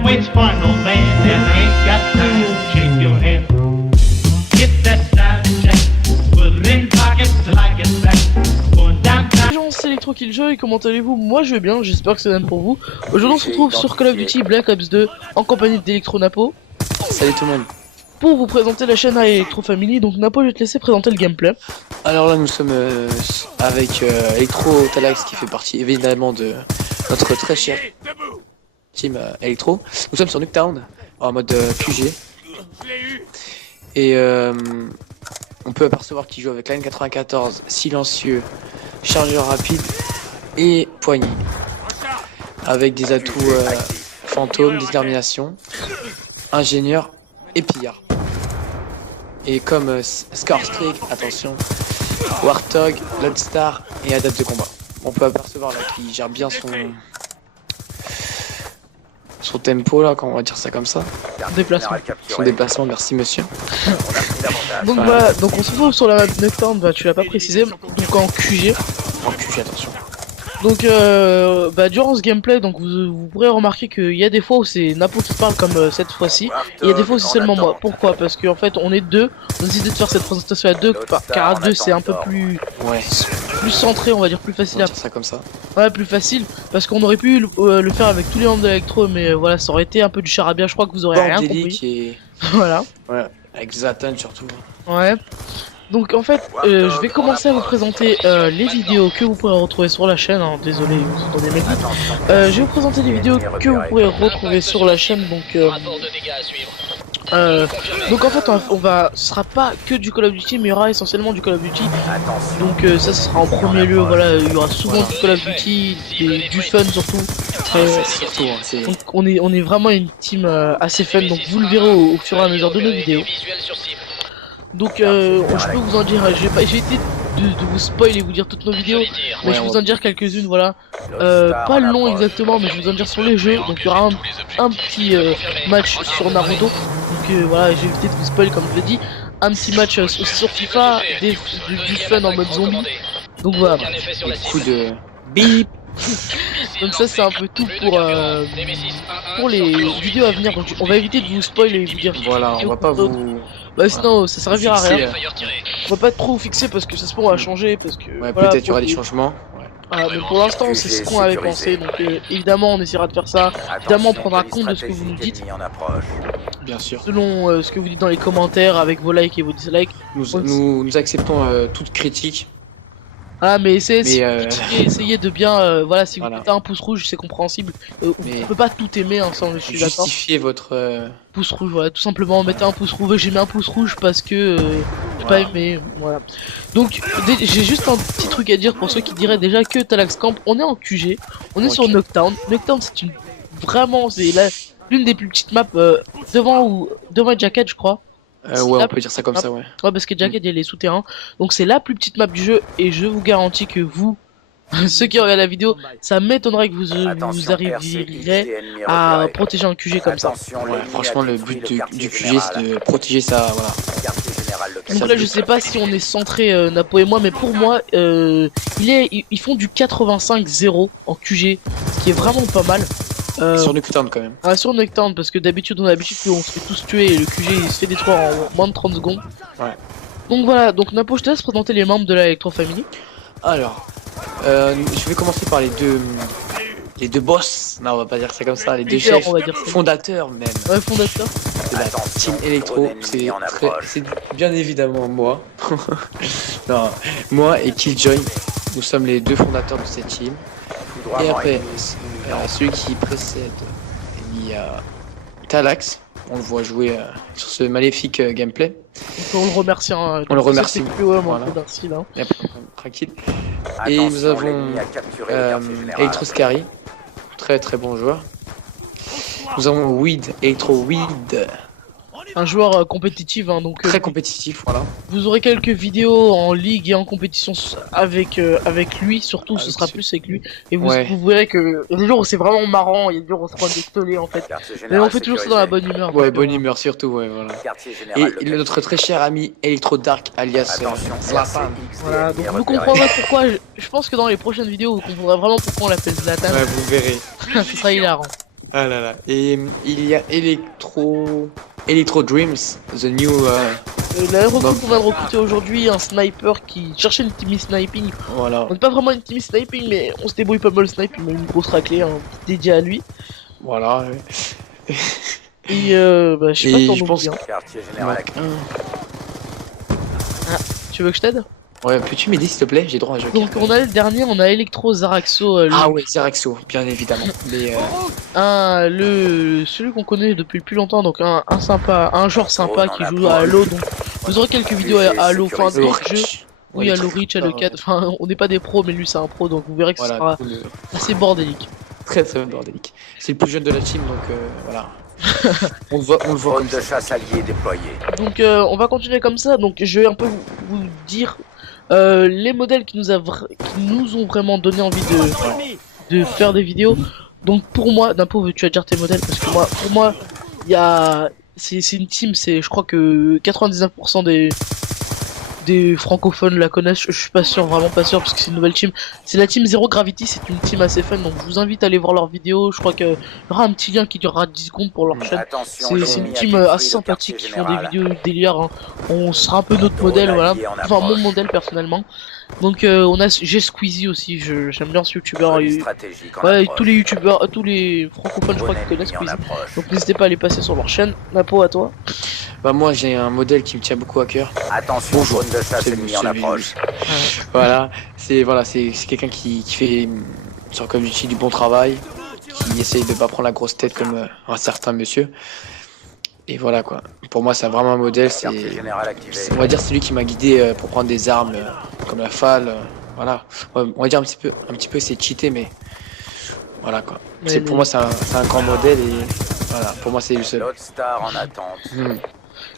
that waits for no man and ain't got time to shake your hand. Get that style check, put it in pockets like it's back. Going downtown. Les gens, c'est Electro Killjoy, comment allez-vous? Moi je vais bien, j'espère que c'est même pour vous. Aujourd'hui on se retrouve sur Call of Duty Black Ops 2 en compagnie d'Electro Napo. Salut tout le monde. Pour vous présenter la chaîne à Electro Family, donc Napo je vais te laisser présenter le gameplay. Alors là nous sommes avec Electro Talax qui fait partie évidemment de notre très cher team Electro. Nous sommes sur Nuketown en mode QG. Et on peut apercevoir qu'il joue avec la N94, silencieux, chargeur rapide et poignée. Avec des atouts fantôme, détermination, ingénieur et pillard. Et comme Scarstreak, attention, Warthog, Lodestar et adepte de combat. On peut apercevoir là qu'il gère bien son tempo là, quand on va dire ça comme ça. Déplacement. Son déplacement, merci monsieur. Donc voilà, donc on se retrouve sur la map Nuketown, bah tu l'as pas précisé, donc en QG. En QG, attention. Donc durant ce gameplay, donc vous pourrez remarquer qu'il y a des fois où c'est Napo qui parle comme cette fois-ci, et il y a des fois où c'est seulement moi. Pourquoi? Parce qu'en fait on est deux, on a décidé de faire cette présentation à deux, car à deux c'est un peu plus centré, on va dire, plus facile à dire ça comme ça. Ouais, plus facile, parce qu'on aurait pu le faire avec tous les membres d'Electro, mais voilà, ça aurait été un peu du charabia, je crois que vous aurez rien compris. Et... Voilà. Ouais, avec Zatan surtout. Ouais. Donc en fait, je vais commencer à vous présenter les vidéos que vous pourrez retrouver sur la chaîne, hein. Désolé, vous entendez mes doutes. Je vais vous présenter les vidéos que vous pourrez retrouver sur la chaîne, donc en fait ce sera pas que du Call of Duty, mais il y aura essentiellement du Call of Duty. Donc ça ce sera en premier lieu, voilà, il y aura souvent du Call of Duty, du fun surtout. Donc on est vraiment une team assez fun, donc vous le verrez au fur et à mesure de nos vidéos. Donc je peux vous en dire, j'ai été de vous spoil et vous dire toutes nos vidéos, mais je vais vous en dire quelques-unes, voilà. Pas le nom exactement, mais je vais vous en dire sur les jeux. Donc il y aura un petit match sur Naruto. Donc voilà, j'ai évité de vous spoil comme je l'ai dit. Un petit match aussi sur FIFA, du fun en mode zombie. Donc voilà. Des coups de bip. Donc ça c'est un peu tout pour les vidéos à venir. Donc on va éviter de vous spoil et vous dire. Voilà, on va pas vous... Bah sinon ça servira à rien. On va pas être trop fixé parce que ça se peut on va changer parce que... Ouais, voilà, peut-être il y aura des changements. Ah, mais pour l'instant c'est ce qu'on avait pensé, donc évidemment on essaiera de faire ça, évidemment on prendra compte de ce que vous nous dites, bien sûr, selon ce que vous dites dans les commentaires avec vos likes et vos dislikes. Nous acceptons toute critique. Ah mais essayez de bien, voilà, si vous mettez un pouce rouge c'est compréhensible, on peut pas tout aimer ensemble, je suis d'accord. Justifiez votre... pouce rouge, voilà, tout simplement mettez un pouce rouge, j'ai mis un pouce rouge parce que j'ai pas aimé, voilà. Donc j'ai juste un petit truc à dire pour ceux qui diraient déjà que Talax Camp, on est en QG, on est sur Nuketown. Nuketown c'est l'une des plus petites maps devant Jacket je crois. Ouais, on peut dire ça comme ça, ouais. Ouais, parce que Jacket il est souterrain, donc c'est la plus petite map du jeu et je vous garantis que vous, ceux qui regardent la vidéo, ça m'étonnerait que vous arriviez à protéger un QG comme ça. Ouais, franchement le but du QG c'est de protéger ça, voilà. Donc là je sais pas si on est centré Napo et moi, mais pour moi ils font du 85-0 en QG, ce qui est vraiment pas mal. Sur Nuketown quand même. Ah, sur Nuketown, parce que d'habitude on a l'habitude qu'on se fait tous tuer et le QG il se fait détruire en moins de 30 secondes. Ouais. Donc voilà, donc Napo je te laisse présenter les membres de la Electro Family. Alors, je vais commencer par les deux boss, non on va pas dire ça comme ça, les deux chefs, on va dire fondateurs même. Ouais, fondateurs. De la team Electro, c'est bien évidemment moi. Non, moi et Killjoy, nous sommes les deux fondateurs de cette team. Et après, celui qui précède, il y a Talax, on le voit jouer sur ce maléfique gameplay. On le remercie, hein, on le remercie. Voilà. Tranquille. Et nous avons Electroscary, très très bon joueur. Nous avons Weed, Electro Weed. Un joueur compétitif, hein, donc très compétitif, voilà. Vous aurez quelques vidéos en ligue et en compétition avec lui, surtout ce sera plus avec lui. Et vous verrez que il y a des jours où c'est vraiment marrant, il y a des jours où on se prend des tollés en fait. Mais on fait toujours ça dans la bonne humeur. Ouais, bonne humeur surtout, ouais, voilà. Et notre très cher ami Electro Dark alias Zlatan. Voilà, donc vous comprendrez pourquoi, je pense que dans les prochaines vidéos vous comprendrez vraiment pourquoi on l'appelle Zlatan. Ouais, vous verrez. Ce sera hilarant. Ah là là. Et il y a Electro Dreams, the new. La recrue qu'on vient de recruter aujourd'hui, un sniper qui cherchait une team sniping. Voilà. On n'est pas vraiment une team sniping, mais on se débrouille pas mal snipe. Il m'a une grosse raclée dédiée à lui. Voilà. Et bah, je sais pas Et t'en je pense oublies, hein. Quartier général actif. Ah, tu veux que je t'aide? Ouais, peux-tu m'aider s'il te plaît? J'ai droit à un joker. Donc on a le dernier, on a Electro Zaraxo, Ah ouais, Zeraxo, bien évidemment. Mais celui qu'on connaît depuis le plus longtemps, donc un sympa, un joueur sympa qui joue à Halo. Donc vous aurez quelques vidéos à Halo, enfin d'autres jeux. Oui, Halo Reach, Halo 4, enfin on n'est pas des pros, mais lui c'est un pro, donc vous verrez que ce sera assez bordélique. Très très bordélique. C'est le plus jeune de la team, donc voilà. on le voit Drone comme de ça. chasse allié déployé. Donc on va continuer comme ça, donc je vais un peu vous dire les modèles qui nous ont vraiment donné envie de faire des vidéos. Donc pour moi, Napo, tu vas dire tes modèles, parce que pour moi, il y a... C'est une team, je crois que 99% des francophones la connaissent, je suis pas sûr, vraiment pas sûr, parce que c'est une nouvelle team. C'est la team Zero Gravity, c'est une team assez fun, donc je vous invite à aller voir leurs vidéos. Je crois qu'il y aura un petit lien qui durera 10 secondes pour leur chaîne. Attention, C'est une team assez sympathique qui font des vidéos délire, hein. On sera un peu notre modèle, voilà. Enfin mon modèle personnellement. Donc j'ai Squeezie aussi, j'aime bien ce youtubeur. Ouais, tous les youtubeurs, tous les francophones je crois qu'ils connaissent Squeezie. Donc n'hésitez pas à aller passer sur leur chaîne. Napo, à toi. Bah moi j'ai un modèle qui me tient beaucoup à cœur. Attention, drone de chasse ennemi en approche. Voilà, c'est quelqu'un qui fait sur Call of Duty du bon travail, qui essaye de pas prendre la grosse tête comme un certain monsieur. Et voilà quoi. Pour moi c'est vraiment un modèle, Quartier général activé. on va dire c'est lui qui m'a guidé pour prendre des armes comme la FAL, voilà. On va dire un petit peu c'est cheaté mais voilà quoi. Pour moi c'est un grand modèle et voilà, pour moi c'est le seul. Loadstar en attente.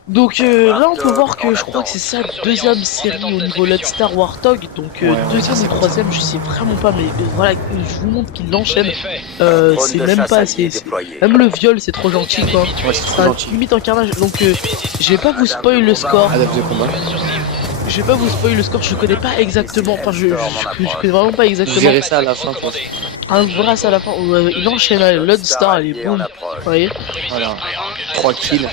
Donc là on peut voir que je crois que c'est sa deuxième série au niveau Loadstar Warthog. Donc deuxième ou troisième je sais vraiment pas, mais voilà, je vous montre qu'il l'enchaîne. C'est même pas assez. Même le viol c'est trop gentil quoi. Ouais, c'est trop gentil. Limite en carnage. Donc je vais pas vous spoil le score. Adepte de combat. Je vais pas vous spoil le score, je connais pas exactement. Enfin je connais vraiment pas Vous exactement. verrez ça à la fin. Ah, voilà ça à la fin. Il enchaîne Loadstar, elle est boum. Vous voyez. Voilà. 3 kills.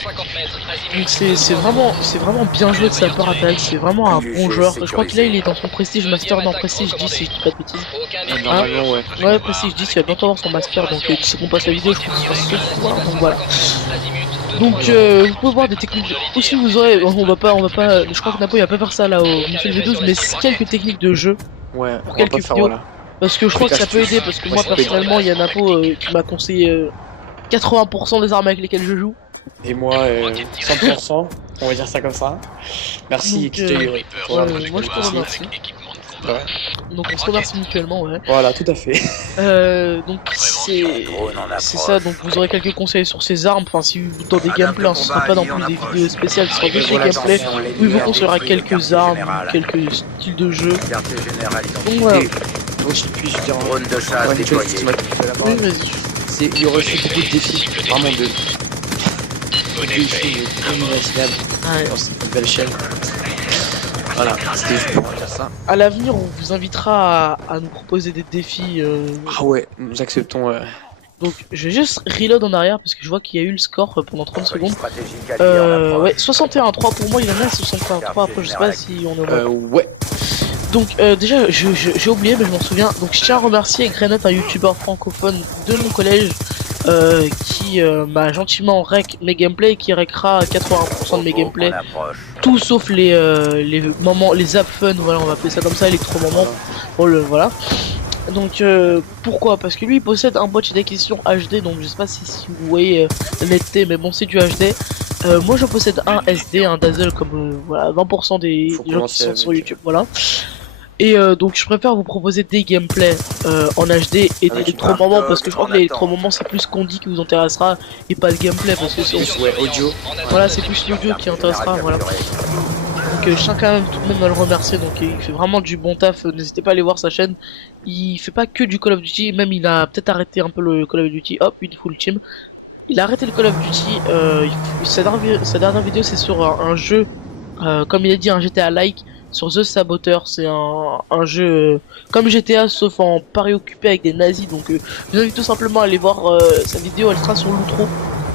Donc c'est vraiment bien joué de sa part, Atal, c'est vraiment un bon joueur. Je crois que là il est dans son Prestige Master, dans Prestige 10 si je dis pas de bêtises. Normalement ouais. Ouais, Prestige 10, il va bientôt avoir son Master, donc d'ici qu'on passe la vidéo, je pense que ce sera ce soir, donc voilà. Donc vous pouvez voir des techniques, aussi vous aurez, on va pas, je crois que Napo il va pas faire ça là au Missile V12, mais quelques techniques de jeu, Ouais, pour on va quelques pas faire vidéos. voilà. Parce que je crois que ça peut aider, parce que moi personnellement il y a Napo qui m'a conseillé 80% des armes avec lesquelles je joue. Et moi 100%, on va dire ça comme ça. Merci Donc, moi je te remercie. Ouais. Donc on se remercie mutuellement, ouais. Voilà, tout à fait. Donc c'est ça, donc vous aurez quelques conseils sur ces armes, enfin si vous dans des gameplays, hein, ce sera pas dans plus des vidéos spéciales, ce sera juste des gameplays où il vous conseillera quelques armes, quelques styles de jeu. Quartier général Donc voilà. Donc puis je dire Drone de chasse une chose déployé. qui m'a fait là-bas, Oui, vas-y. il y aurait aussi beaucoup de défis, vraiment de défis inimaginables dans cette nouvelle chaîne. Voilà, c'était juste pour dire ça. À l'avenir, on vous invitera à nous proposer des défis. Ah ouais, nous acceptons. Donc je vais juste reload en arrière parce que je vois qu'il y a eu le score pendant 30 secondes. Stratégique allié en approche. Ouais, 61-3 pour moi, il en a 61-3, après je sais pas si on est au Ouais. Donc déjà j'ai oublié mais je m'en souviens. Donc je tiens à remercier Grenet, un youtubeur francophone de mon collège qui m'a gentiment rec mes gameplays, qui recra 81% de mes gameplays, tout sauf les moments, les zap fun, voilà on va appeler ça comme ça, électro moments. Voilà. Donc pourquoi? Parce que lui il possède un boîtier d'acquisition HD, donc je sais pas si vous voyez la netteté, mais bon c'est du HD. Moi j'en possède un SD, un Dazzle comme voilà 20% des gens qui sont sur YouTube, voilà. Et donc je préfère vous proposer des gameplays en HD et des électro-moments, parce que je crois que l'électro-moment c'est plus ce qu'on dit qui vous intéressera et pas le gameplay, parce que c'est audio. Voilà, c'est plus l'audio qui intéressera, voilà. Donc je tiens quand même tout de même à le remercier, donc il fait vraiment du bon taf, n'hésitez pas à aller voir sa chaîne. Il fait pas que du Call of Duty, même il a peut-être arrêté un peu le Call of Duty, hop, une full team. Il a arrêté le Call of Duty, sa dernière vidéo c'est sur un jeu, comme il a dit, un GTA-like, sur The Saboteur. C'est un jeu comme GTA sauf en pari occupé avec des nazis. Donc je vous invite tout simplement à aller voir sa vidéo, elle sera sur l'outro.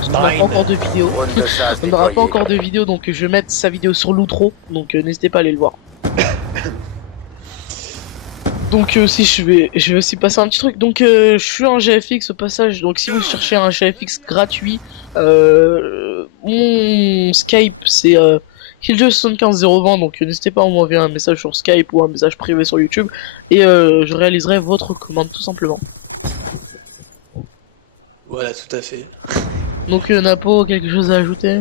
On n'aura pas encore de vidéo. Drone de chasse On n'aura pas déployé. encore de vidéo, donc je vais mettre sa vidéo sur l'outro. Donc n'hésitez pas à aller le voir. Donc aussi je vais aussi passer un petit truc. Donc je suis en GFX au passage. Donc si vous cherchez un GFX gratuit, mon Skype c'est Killjoy75020. Donc n'hésitez pas à m'envoyer un message sur Skype ou un message privé sur YouTube et je réaliserai votre commande tout simplement. Voilà, tout à fait. Donc Napo, quelque chose à ajouter?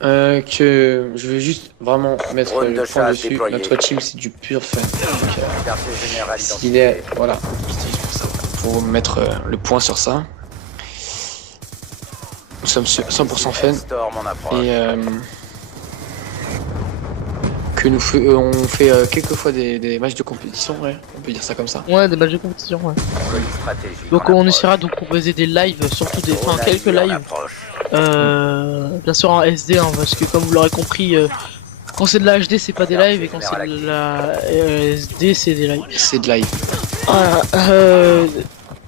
Que je veux juste vraiment mettre Drone le de point chasse dessus. déployé. Notre team, c'est du pur fun. Donc, Quartier général s'il identifié. est, voilà, pour mettre le point sur ça. Nous sommes sur 100% fun Storm en approche. et que on fait quelquefois des matchs de compétition, ouais, on peut dire ça comme ça. Ouais, des matchs de compétition, ouais. Colis stratégique Donc en on approche. essaiera de vous proposer des lives, surtout des, enfin Drone quelques allié en lives. approche. Bien sûr en SD, hein, parce que comme vous l'aurez compris, quand c'est de la HD c'est pas des lives et quand c'est de la SD c'est des lives. C'est de live. Voilà,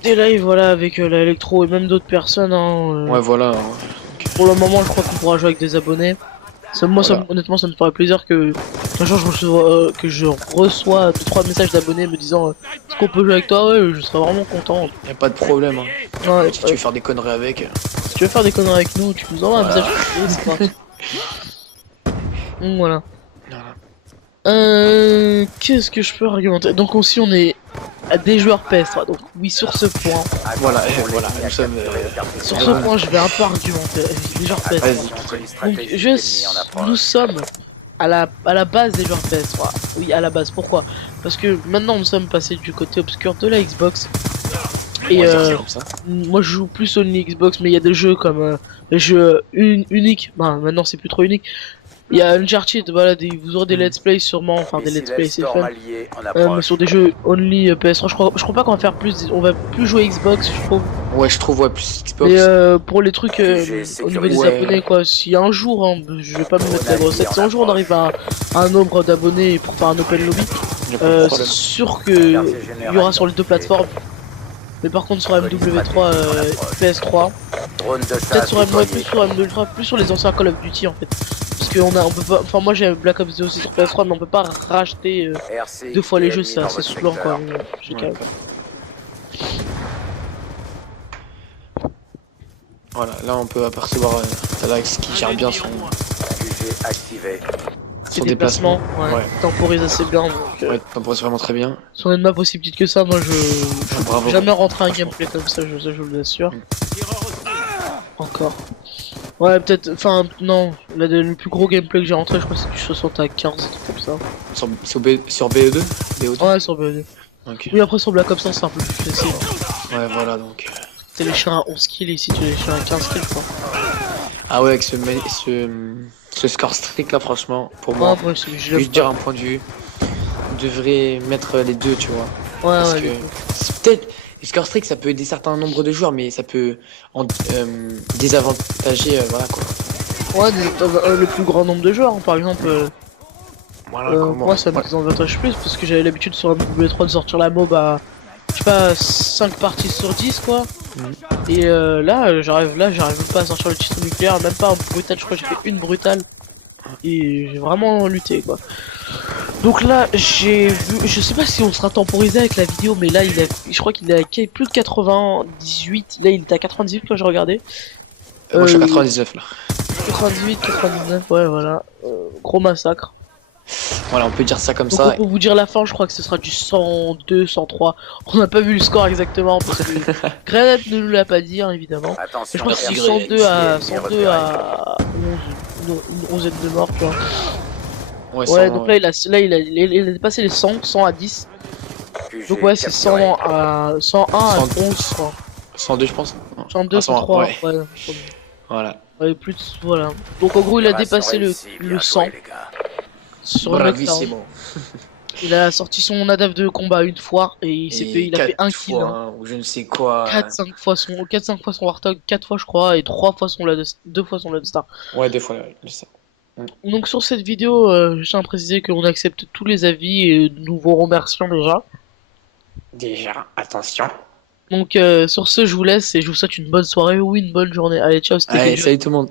des lives voilà avec la Electro et même d'autres personnes. Hein, Ouais, voilà. Pour le moment je crois qu'on pourra jouer avec des abonnés. Ça, moi Voilà. honnêtement ça me ferait plaisir que un jour que je reçois 2-3 messages d'abonnés me disant est-ce qu'on peut jouer avec toi, ouais je serais vraiment content. Y a pas de problème. Hein. Ouais, Si tu veux faire des conneries avec. si tu veux faire des conneries avec nous, tu nous envoies un message privé, c'est parti. Donc voilà. Voilà. Qu'est-ce que je peux argumenter? Donc aussi on est à des joueurs PS3, donc oui sur ce point. Voilà, Attention, voilà, l'ennemi nous a sommes, capturé le quartier Sur Ouais. ce point je vais un peu argumenter. Des joueurs PS3. Vas-y. Attention, colis Donc stratégique ennemi en approche. nous sommes à la base des joueurs PS3. Oui à la base, pourquoi? Parce que maintenant nous sommes passés du côté obscur de la Xbox. Et On va dire ça comme ça. moi je joue plus Only Xbox, mais il y a des jeux comme les jeux uniques, ben maintenant c'est plus trop unique. Il y a Uncharted, voilà, vous aurez des let's play sûrement, enfin des let's play c'est Storm fun. allié en Mais approche. sur des jeux Only PS3, je crois pas qu'on va faire plus, on va plus jouer Xbox, je trouve. Ouais, je trouve, ouais, plus Xbox. Mais pour les trucs Jugé au niveau des sécurisé. abonnés quoi, si un jour, hein, je vais pas me mettre la grossette, si un jour on arrive à un nombre d'abonnés pour faire un open lobby, Y a pas de c'est problème. sûr que il y aura sur les deux plateformes. Mais par contre sur MW3, PS3, Drone de peut-être chasse sur M3, déployé. plus sur MW3, plus sur les anciens Call of Duty en fait. Parce que on peut pas, enfin moi j'ai Black Ops 2 aussi sur PS3, mais on peut pas racheter RC deux fois les jeux, ennemi c'est dans assez votre saoulant secteur. quoi. J'ai Ouais. quand même- Voilà, là on peut apercevoir Talax qui gère bien son QG activé. Ces déplacement. déplacements, ouais, Ouais. temporise assez bien. Donc, Ouais, temporise vraiment très bien. sur une map aussi petite que ça, moi je Bravo. vais jamais rentrer un gameplay comme ça, je vous l'assure. Encore. Ouais, peut-être, enfin, non, le plus gros gameplay que j'ai rentré, je crois que c'est du 60 à 15, un truc comme ça. Sur BE2 BO2 Ouais, sur BD. Ok. Oui, après sur Black Ops 1, c'est un peu plus facile. Ouais, voilà donc. T'es léché à 11 kills ici, tu es léché à 15 kills, je crois. Ah ouais, avec ce score strict là, franchement, pour Ouais, moi, moi, je juste l'aime dire pas. un point de vue, on devrait mettre les deux, tu vois. Ouais, Parce ouais, que du coup. c'est peut-être. Le score strict, ça peut aider certains nombres de joueurs, mais ça peut en désavantager, voilà quoi. Ouais, le plus grand nombre de joueurs, hein, par exemple. Voilà Moi, ça me désavantage plus parce que j'avais l'habitude sur MW3 de sortir la mob à, je sais pas, 5 parties sur 10 quoi. Et là, j'arrive même pas à sortir le titre nucléaire, même pas en brutal, je crois que j'ai fait une brutale. Et j'ai vraiment lutté quoi. Donc là, j'ai vu, je sais pas si on sera temporisé avec la vidéo, mais là, je crois qu'il a plus de 98, là il était à 98 quand j'ai regardé. Moi je suis à 99 là. 98, 99, ouais voilà. Gros massacre. Voilà, on peut dire ça comme Donc ça. pour vous dire la fin, je crois que ce sera du 102, 103. On n'a pas vu le score exactement parce que Grenade ne nous l'a pas dit hein, évidemment. Mais je Attention, crois que c'est Merci, RC 102 à ennemi 102 repéré. à 11, une onzaine de morts, tu vois. Ouais, Ouais, sans- donc là il a dépassé les 100, 100 à 10. QG Donc ouais, c'est capturé. 100 à 101 à 100. 11, je crois. 102 je pense. Non. 102, Ah, 101, 103, ouais. ouais. Voilà. Ouais, plus, voilà. Donc en gros, il a Opération dépassé réussie, le bien 100 joué, les gars. sur le Bravissimo. Il a sorti son ADAF de combat une fois et il a fait un kill. fois, Hein. ou je ne sais quoi. 4-5 fois son Warthog, 4 fois je crois, et 3 fois son 2 fois son Lone Star. Ouais, 2 fois, je sais. Donc sur cette vidéo, je tiens à préciser qu'on accepte tous les avis et nous vous remercions déjà. Déjà, attention. Donc sur ce, je vous laisse et je vous souhaite une bonne soirée ou une bonne journée. Allez, ciao, c'était Allez, Kenji. salut tout le monde.